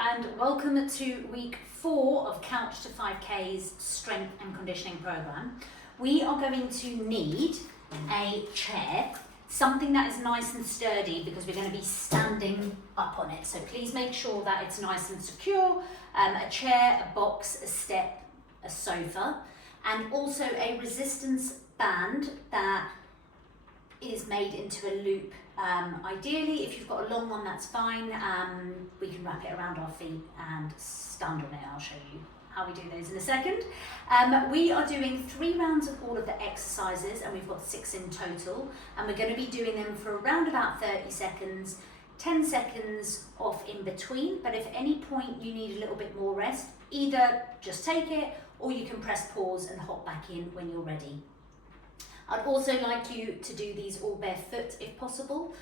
and welcome to week 4 of Couch to 5K's Strength and Conditioning Programme. We are going to need a chair, something that is nice and sturdy because we're going to be standing up on it. So please make sure that it's nice and secure, a chair, a box, a step, a sofa, and also a resistance band that is made into a loop. Ideally, if you've got a long one, that's fine. We can wrap it around our feet and stand on it. I'll show you how we do those in a second. We are doing 3 rounds of all of the exercises, and we've got 6 in total, and we're going to be doing them for around about 30 seconds, 10 seconds off in between. But if at any point you need a little bit more rest, either just take it or you can press pause and hop back in when you're ready. I'd also like you to do these all barefoot if possible,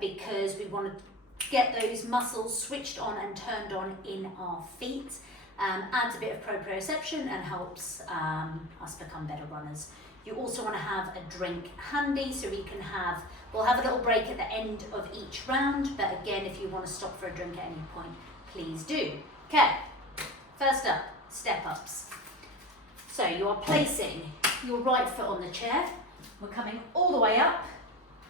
because we want to get those muscles switched on and turned on in our feet. Adds a bit of proprioception and helps us become better runners. You also want to have a drink handy, so we'll have a little break at the end of each round, but again, if you want to stop for a drink at any point, please do. Okay, first up, step ups. So you are placing your right foot on the chair, we're coming all the way up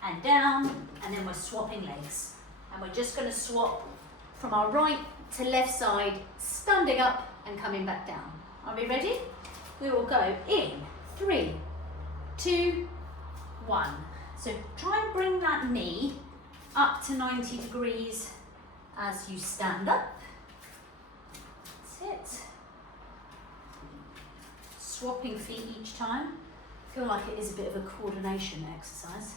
and down, and then we're swapping legs. And we're just going to swap from our right to left side, standing up and coming back down. Are we ready? We will go in 3, 2, 1. So try and bring that knee up to 90 degrees as you stand up. That's it. Swapping feet each time. I feel like it is a bit of a coordination exercise.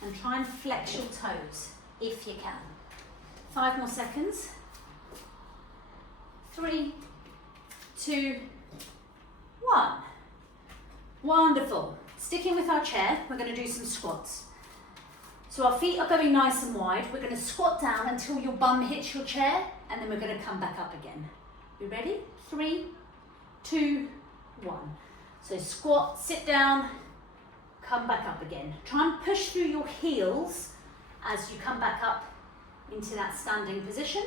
And try and flex your toes if you can. 5 more seconds. 3, 2, 1. Wonderful. Sticking with our chair, we're going to do some squats. So our feet are going nice and wide. We're going to squat down until your bum hits your chair, and then we're going to come back up again. You ready? 3, 2, 1. So squat, sit down, come back up again. Try and push through your heels as you come back up into that standing position.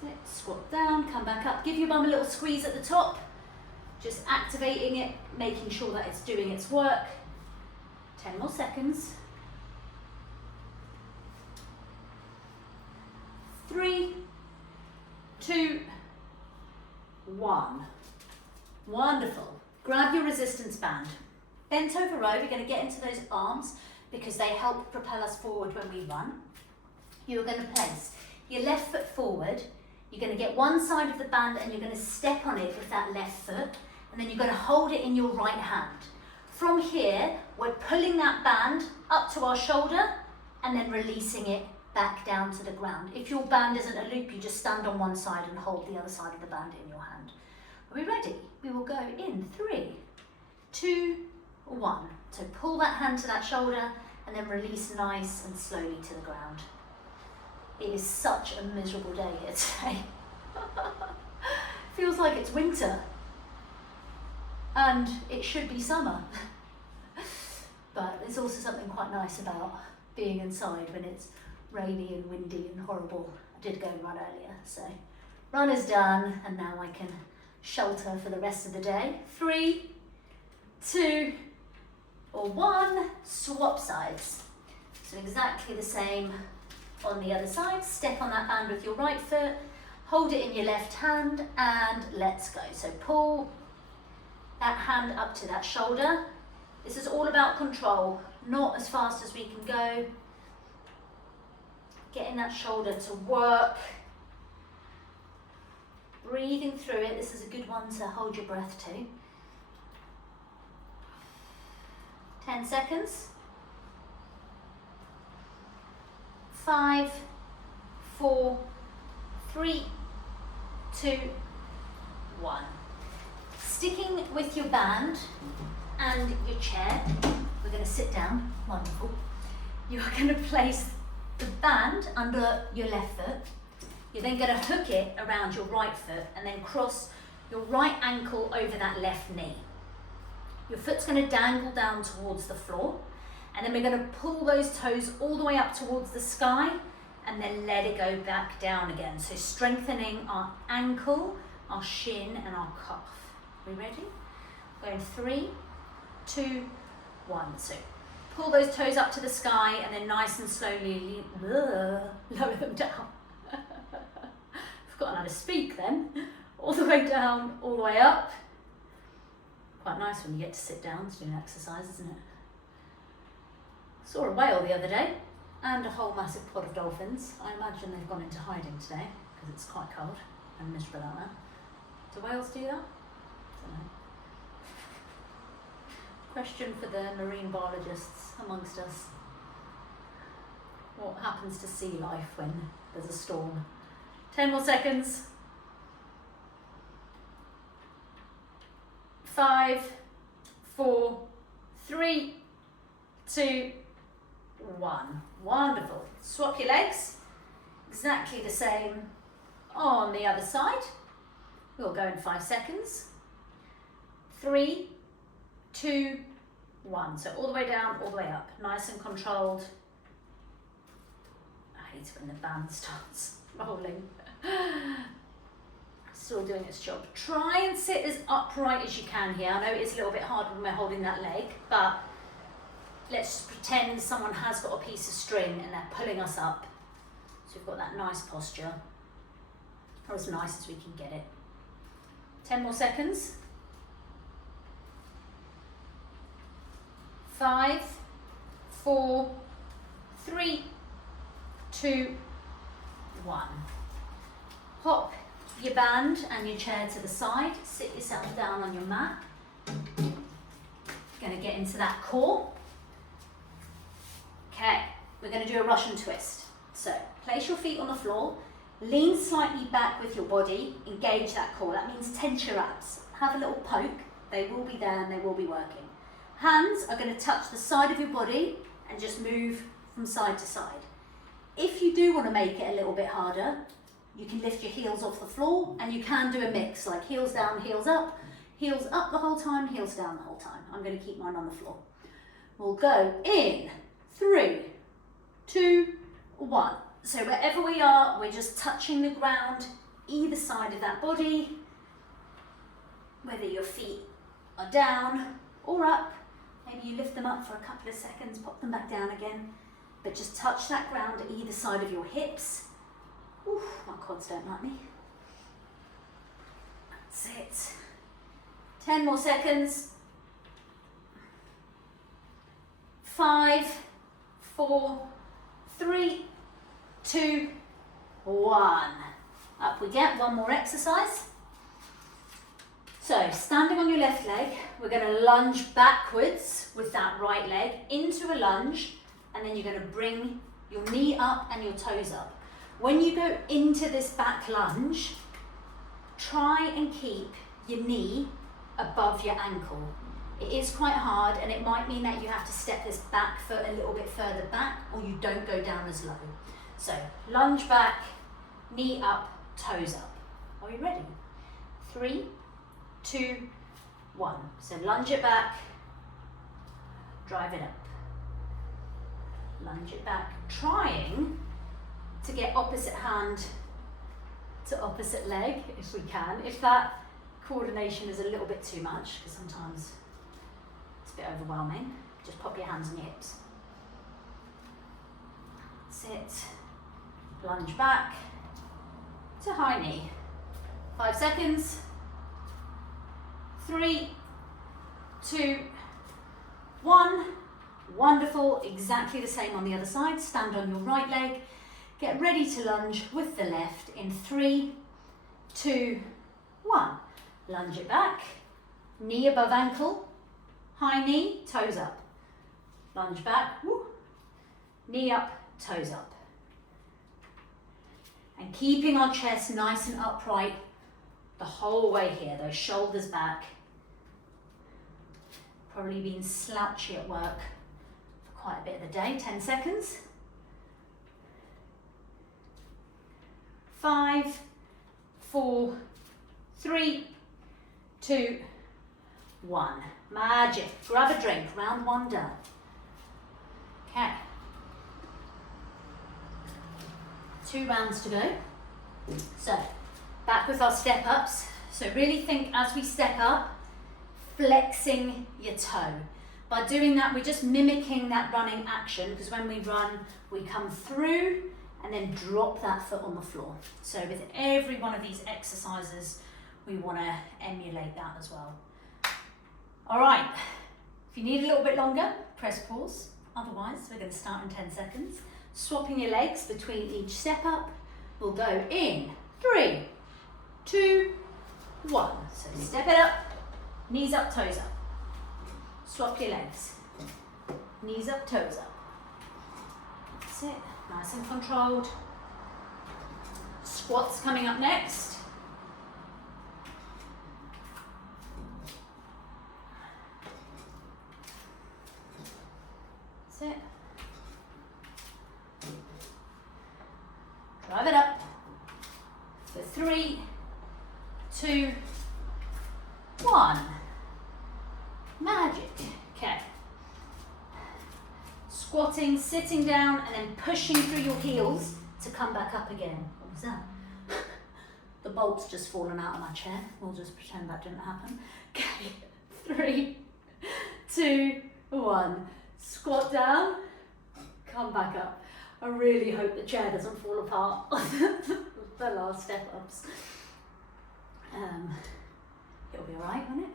That's it. Squat down, come back up. Give your bum a little squeeze at the top. Just activating it, making sure that it's doing its work. 10 more seconds. 3, 2, 1. Wonderful. Grab your resistance band. Bent over row, we're going to get into those arms because they help propel us forward when we run. You're going to place your left foot forward. You're going to get one side of the band and you're going to step on it with that left foot, and then you're going to hold it in your right hand. From here, we're pulling that band up to our shoulder and then releasing it back down to the ground. If your band isn't a loop, you just stand on one side and hold the other side of the band in your hand. Are we ready? We will go in 3, 2, 1. So pull that hand to that shoulder and then release nice and slowly to the ground. It is such a miserable day here today. Feels like it's winter and it should be summer. But there's also something quite nice about being inside when it's rainy and windy and horrible. I did go and run earlier, so run is done, and now I can shelter for the rest of the day. 3, 2, or 1, swap sides. So exactly the same on the other side. Step on that band with your right foot, hold it in your left hand, and let's go. So pull that hand up to that shoulder. This is all about control, not as fast as we can go. Getting that shoulder to work. Breathing through it. This is a good one to hold your breath to. 10 seconds. 5, 4, 3, 2, 1. Sticking with your band and your chair, we're going to sit down. Wonderful. You are going to place the band under your left foot. You're then going to hook it around your right foot and then cross your right ankle over that left knee. Your foot's going to dangle down towards the floor, And then we're going to pull those toes all the way up towards the sky and then let it go back down again. So strengthening our ankle, our shin and our calf. We ready? Going 3, 2, 1. So pull those toes up to the sky and then nice and slowly lower them down. Forgotten how to speak then. All the way down, all the way up. Quite nice when you get to sit down to do an exercise, isn't it? Saw a whale the other day and a whole massive pod of dolphins. I imagine they've gone into hiding today because it's quite cold and miserable out there. Do whales do that? I don't know. Question for the marine biologists amongst us. What happens to sea life when there's a storm? 10 more seconds. 5, 4, 3, 2, 1. Wonderful. Swap your legs. Exactly the same on the other side. We'll go in 5 seconds. 3, 2, 1. So all the way down, all the way up. Nice and controlled. I hate when the band starts rolling. Still doing its job. Try and sit as upright as you can here. I know it is a little bit hard when we're holding that leg, but let's pretend someone has got a piece of string and they're pulling us up. So we've got that nice posture, or as nice as we can get it. 10 more seconds. 5, 4, 3, 2, 1. Hop your band and your chair to the side. Sit yourself down on your mat. Going to get into that core. Okay, we're going to do a Russian twist. So place your feet on the floor, lean slightly back with your body, engage that core. That means tense your abs. Have a little poke. They will be there and they will be working. Hands are going to touch the side of your body and just move from side to side. If you do want to make it a little bit harder, you can lift your heels off the floor and you can do a mix, like heels down, heels up the whole time, heels down the whole time. I'm going to keep mine on the floor. We'll go in 3, 2, 1. So wherever we are, we're just touching the ground, either side of that body, whether your feet are down or up. Maybe you lift them up for a couple of seconds, pop them back down again, but just touch that ground either side of your hips. Oof, my quads don't like me. That's it. 10 more seconds. 5, 4, 3, 2, 1. Up we get. One more exercise. So, standing on your left leg, we're going to lunge backwards with that right leg into a lunge, and then you're going to bring your knee up and your toes up. When you go into this back lunge, try and keep your knee above your ankle. It is quite hard and it might mean that you have to step this back foot a little bit further back or you don't go down as low. So lunge back, knee up, toes up. Are you ready? 3, 2, 1. So lunge it back, drive it up. Lunge it back, trying to get opposite hand to opposite leg if we can. If that coordination is a little bit too much, because sometimes it's a bit overwhelming, just pop your hands on your hips. Sit, lunge back to high knee. 5 seconds. 3, 2, 1. Wonderful. Exactly the same on the other side. Stand on your right leg. Get ready to lunge with the left in 3, 2, 1. Lunge it back. Knee above ankle. High knee, toes up. Lunge back. Woo. Knee up, toes up. And keeping our chest nice and upright the whole way here. Those shoulders back. Probably been slouchy at work for quite a bit of the day. 10 seconds. 5, 4, 3, 2, 1. Magic. Grab a drink. Round 1 done. Okay. 2 rounds to go. So, back with our step ups. So really think as we step up, flexing your toe. By doing that, we're just mimicking that running action, because when we run, we come through and then drop that foot on the floor. So with every one of these exercises, we want to emulate that as well. All right, if you need a little bit longer, press pause. Otherwise, we're going to start in 10 seconds. Swapping your legs between each step up. We'll go in 3, 2, 1. So step it up, knees up, toes up. Swap your legs. Knees up, toes up. That's it. Nice and controlled. Squats coming up next. That's it. Drive it up. For 3, 2, 1. Magic. Okay. Squatting, sitting down, and then pushing through your heels to come back up again. What was that? The bolt's just fallen out of my chair. We'll just pretend that didn't happen. Okay. 3, 2, 1. Squat down, come back up. I really hope the chair doesn't fall apart. The last step ups. It'll be alright, won't it?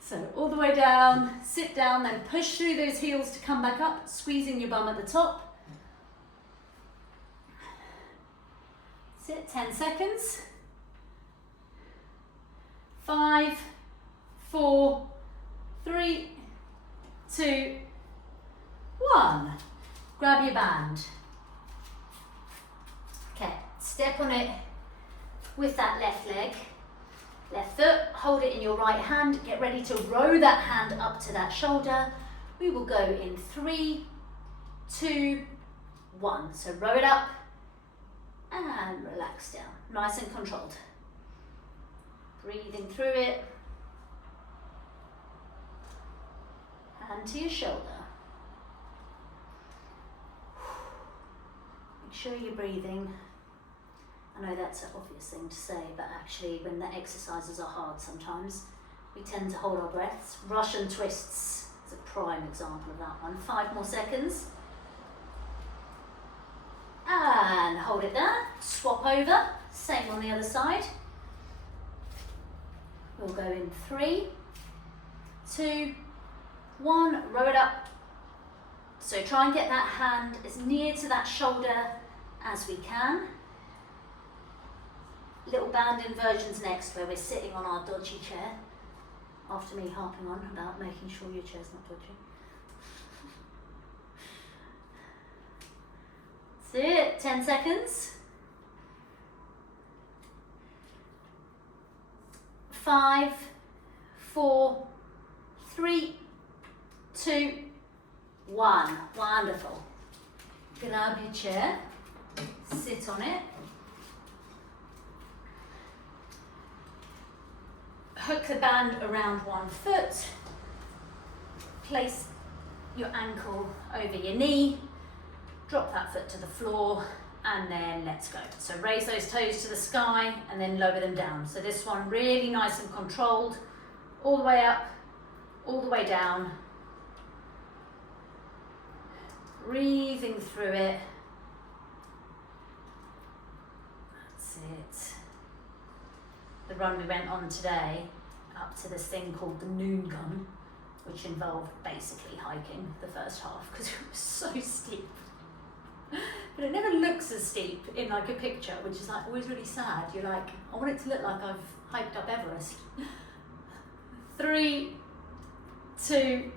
So all the way down, sit down, then push through those heels to come back up, squeezing your bum at the top. Sit, 10 seconds. 5, 4, 3, 2, 1. Grab your band. Okay, step on it with that left leg. Left foot, hold it in your right hand, get ready to row that hand up to that shoulder. We will go in 3, 2, 1. So row it up and relax down. Nice and controlled. Breathing through it. Hand to your shoulder. Make sure you're breathing. I know that's an obvious thing to say, but actually when the exercises are hard sometimes, we tend to hold our breaths. Russian twists is a prime example of that one. 5 more seconds. And hold it there. Swap over. Same on the other side. We'll go in 3, 2, 1. Row it up. So try and get that hand as near to that shoulder as we can. Little band inversions next, where we're sitting on our dodgy chair, after me harping on about making sure your chair's not dodgy. That's it, 10 seconds. 5, 4, 3, 2, 1. Wonderful. Grab your chair, sit on it. Hook the band around one foot, place your ankle over your knee, drop that foot to the floor, and then let's go. So raise those toes to the sky and then lower them down. So this one really nice and controlled, all the way up, all the way down. Breathing through it. That's it. The run we went on today, up to this thing called the Noon Gun, which involved basically hiking the first half because it was so steep. But it never looks as steep in like a picture, which is like always really sad. You're like, I want it to look like I've hiked up Everest. 3, 2,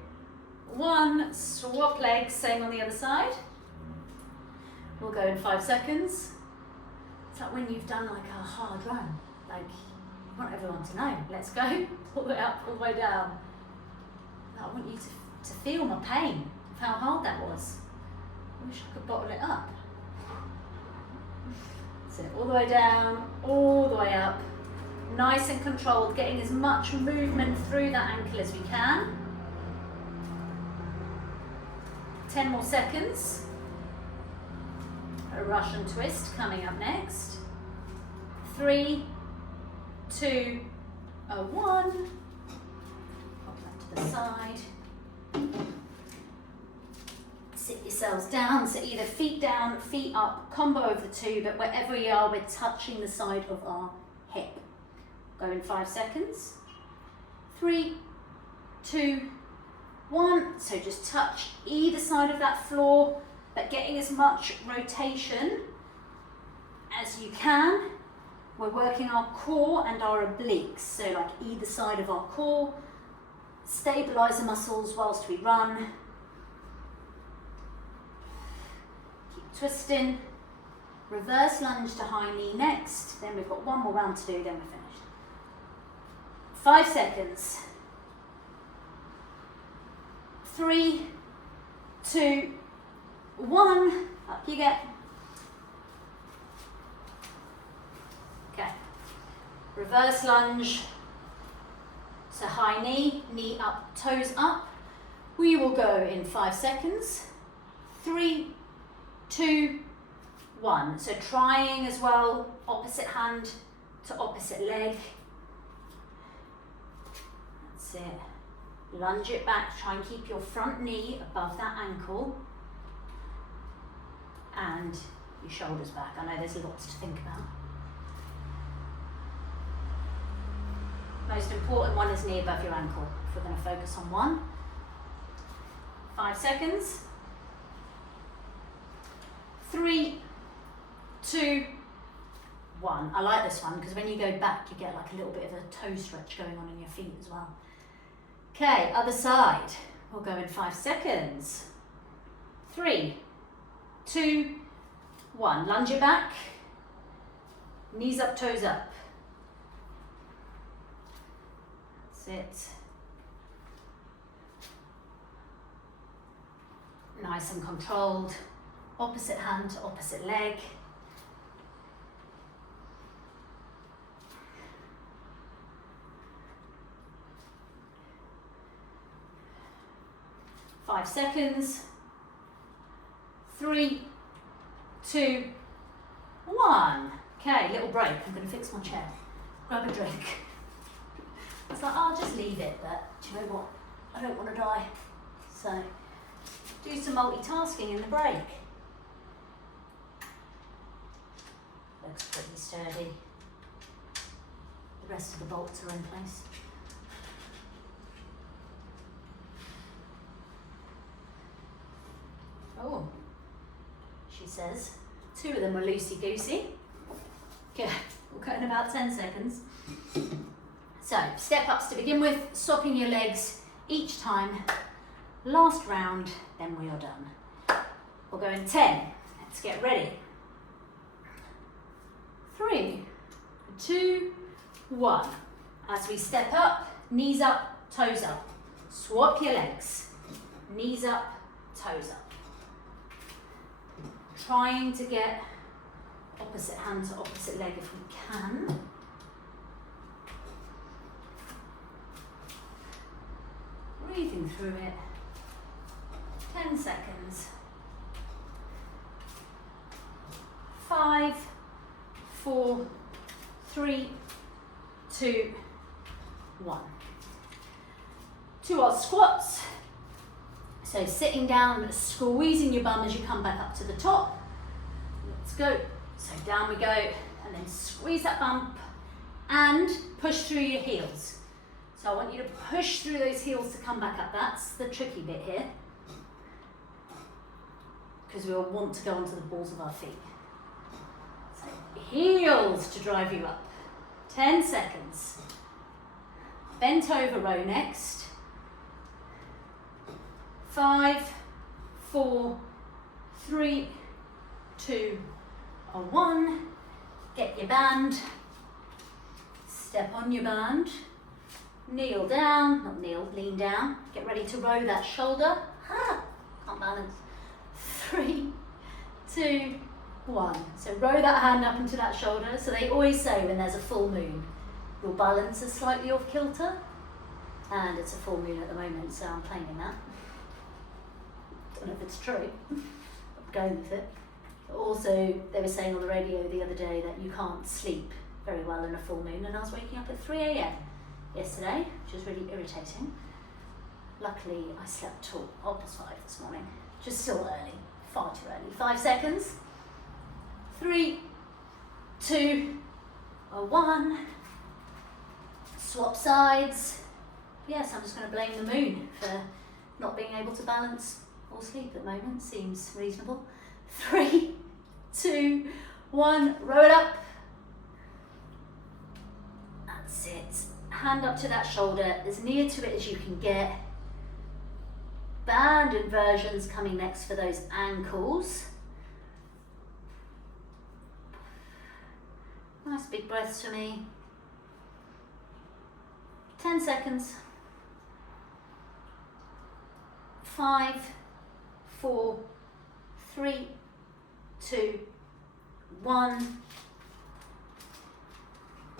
1. Swap legs, same on the other side. We'll go in 5 seconds. It's like when you've done like a hard run, like I want everyone to know. Let's go. All the way up, all the way down. I want you to feel my pain of how hard that was. I wish I could bottle it up. So all the way down, all the way up. Nice and controlled, getting as much movement through that ankle as we can. 10 more seconds. A Russian twist coming up next. 3, 2, 1. Pop that to the side. Sit yourselves down, so either feet down, feet up, combo of the two, but wherever we are, we're touching the side of our hip. Go in 5 seconds. 3, 2, 1. So just touch either side of that floor, but getting as much rotation as you can. We're working our core and our obliques, so like either side of our core. Stabilize the muscles whilst we run. Keep twisting. Reverse lunge to high knee next. Then we've got one more round to do, then we're finished. 5 seconds. 3, 2, 1. Up you get. Okay. Reverse lunge to high knee, knee up, toes up. We will go in 5 seconds. 3, 2, 1. So trying as well, opposite hand to opposite leg. That's it. Lunge it back, try and keep your front knee above that ankle and your shoulders back. I know there's lots to think about. Most important one is knee above your ankle, if we're going to focus on one. 5 seconds. 3, 2, 1. I like this one because when you go back you get like a little bit of a toe stretch going on in your feet as well. Okay, other side. We'll go in 5 seconds. 3, 2, 1. Lunge it back. Knees up, toes up. That's it. Nice and controlled. Opposite hand to opposite leg. Five seconds. 3, 2, 1. Okay, little break. I'm going to fix my chair. Grab a drink. It's like, I'll just leave it, but do you know what? I don't want to die. So, do some multitasking in the break. Looks pretty sturdy. The rest of the bolts are in place. Oh, she says. 2 of them were loosey-goosey. Okay, we'll go in about 10 seconds. So, step ups to begin with, stopping your legs each time. Last round, then we are done. We'll go in 10. Let's get ready. 3, 2, 1. As we step up, knees up, toes up. Swap your legs. Knees up, toes up. Trying to get opposite hand to opposite leg if we can. Breathing through it. 10 seconds. 5, 4, 3, 2, 1. To our squats. So sitting down, squeezing your bum as you come back up to the top. Let's go. So down we go, and then squeeze that bump and push through your heels. So I want you to push through those heels to come back up. That's the tricky bit here, because we'll want to go onto the balls of our feet. So heels to drive you up. 10 seconds. Bent over row next. 5, 4, 3, 2, 1. Get your band. Step on your band. Kneel down, not kneel, lean down. Get ready to row that shoulder. Can't balance. 3, 2, 1. So row that hand up into that shoulder. So they always say when there's a full moon, your balance is slightly off kilter. And it's a full moon at the moment, so I'm playing in that. don't know if it's true. I'm going with it. But also, they were saying on the radio the other day that you can't sleep very well in a full moon, and I was waking up at 3 a.m. yesterday, which was really irritating. Luckily, I slept till 5:30 this morning, just still early, far too early. 5 seconds. 3, 2, 1. Swap sides. Yes, I'm just going to blame the moon for not being able to balance or sleep at the moment. Seems reasonable. 3, 2, 1. Row it up. That's it. Hand up to that shoulder, as near to it as you can get. Band inversions coming next for those ankles. Nice big breaths for me. 10 seconds. 5, 4, 3, 2, 1.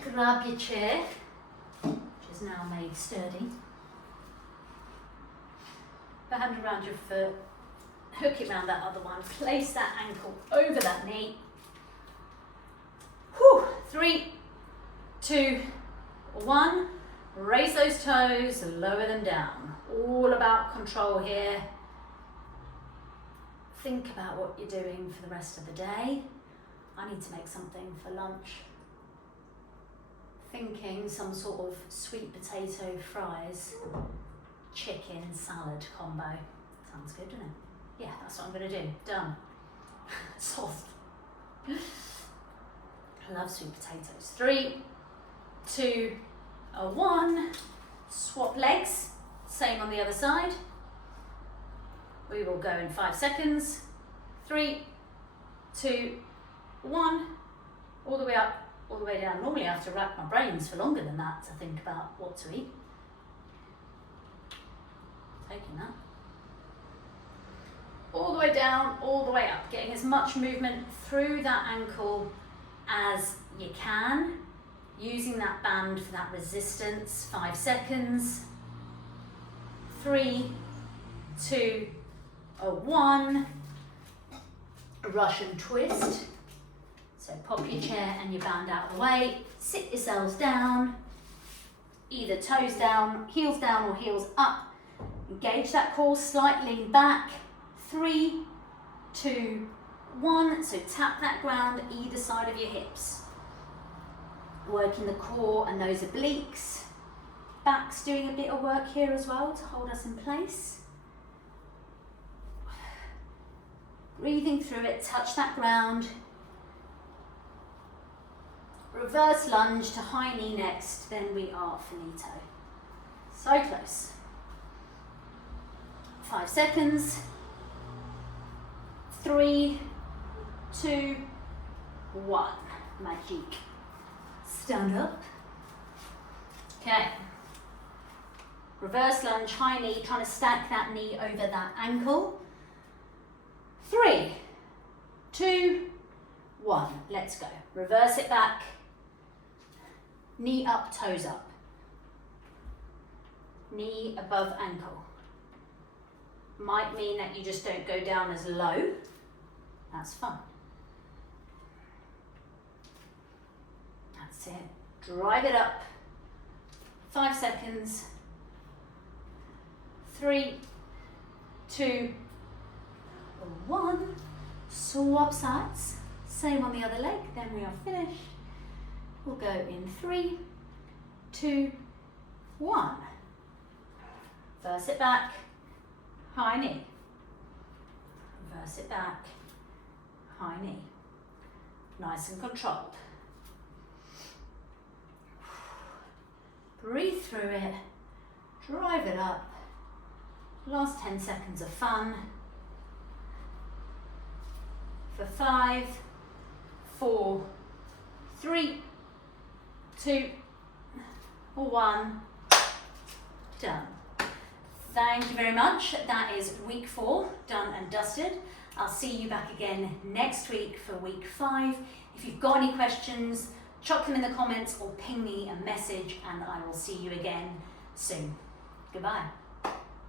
Grab your chair, which is now made sturdy. Put a hand around your foot, hook it around that other one, place that ankle over that knee. Whew. 3, 2, 1. Raise those toes, lower them down. All about control here. Think about what you're doing for the rest of the day. I need to make something for lunch. Thinking some sort of sweet potato fries, chicken salad combo. Sounds good, doesn't it? Yeah, that's what I'm going to do. Done. Soft. I love sweet potatoes. 3, 2, 1. Swap legs. Same on the other side. We will go in 5 seconds. 3, 2, 1. All the way up, all the way down. Normally I have to rack my brains for longer than that to think about what to eat. Taking that. All the way down, all the way up. Getting as much movement through that ankle as you can. Using that band for that resistance. 5 seconds. 3, 2, 1. A Russian twist. So pop your chair and your band out of the way. Sit yourselves down. Either toes down, or heels up. Engage that core, slight lean back. 3, 2, 1. So tap that ground either side of your hips. Working the core and those obliques. Back's doing a bit of work here as well to hold us in place. Breathing through it, touch that ground. Reverse lunge to high knee next, then we are finito. So close. 5 seconds. 3, 2, 1. Magic. Stand up. Okay. Reverse lunge, high knee, trying to stack that knee over that ankle. 3, 2, 1. Let's go. Reverse it back. Knee up, toes up. Knee above ankle. Might mean that you just don't go down as low. That's fun. That's it. Drive it up. 5 seconds. 3, 2, 1. Swap sides. Same on the other leg. Then we are finished. We'll go in 3, 2, 1. Reverse it back. High knee. Reverse it back. High knee. Nice and controlled. Breathe through it. Drive it up. Last 10 seconds of fun. For 5, 4, 3, 2, 1. Done. Thank you very much. That is week 4, done and dusted. I'll see you back again next week for week 5. If you've got any questions, chuck them in the comments or ping me a message and I will see you again soon. Goodbye.